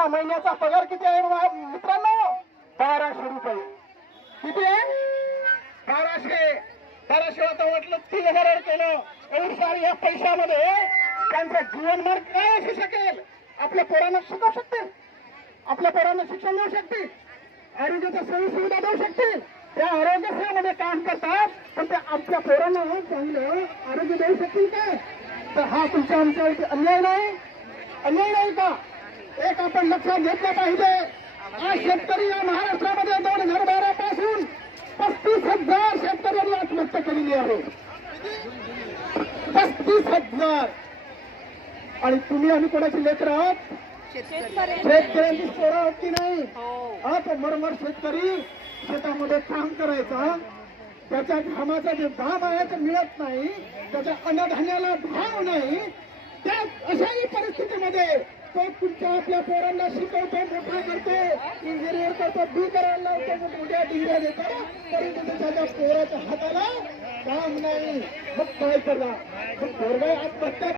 त्यांना महिन्याचा पगार किती आहे मित्रांनो? 1200 रुपये. किती आहे? 1200. 1200 आता म्हटलं 3000 केलं. एवढ्या या पैशामध्ये त्यांचं जीवनमान काय असू शकेल? आपल्या पोरांना शिकवू शकतील, आपल्या पोरांना शिक्षण देऊ शकतील, आरोग्याच्या सोयी सुविधा देऊ शकतील. त्या आरोग्य सेवेमध्ये काम करतात, पण ते आपल्या पोरांना चांगलं आरोग्य देऊ शकतील काय? तर हा तुमच्या आमच्यावरती अन्याय नाही? अन्याय नाही का? एक आपण लक्षात घेतलं पाहिजे. आज शेतकरी या महाराष्ट्रामध्ये 2012 पासून 35,000 शेतकऱ्यांनी आत्महत्या केलेली आहे. 35,000. आणि तुम्ही आम्ही कोणाची लेकरं आहोत? शेतकऱ्यांची पोरं आहोत की नाही? हा, तो मरमर शेतकरी शेतामध्ये काम करायचा, त्याच्या घामाचा जे दाम आहे ते मिळत नाही, त्याच्या अन्नधान्याला भाव नाही. त्या अशाही परिस्थितीमध्ये तो तुमच्या आपल्या पोरांना शिकवतो, मोठा करतो, इंजिनियर करतो, बी करायला लावतो, मोठ्या डिग्र्या देतो, तरी त्याच्या पोराच्या हाताला काम नाही. मग काय करणार? मग पोरगा आत्महत्या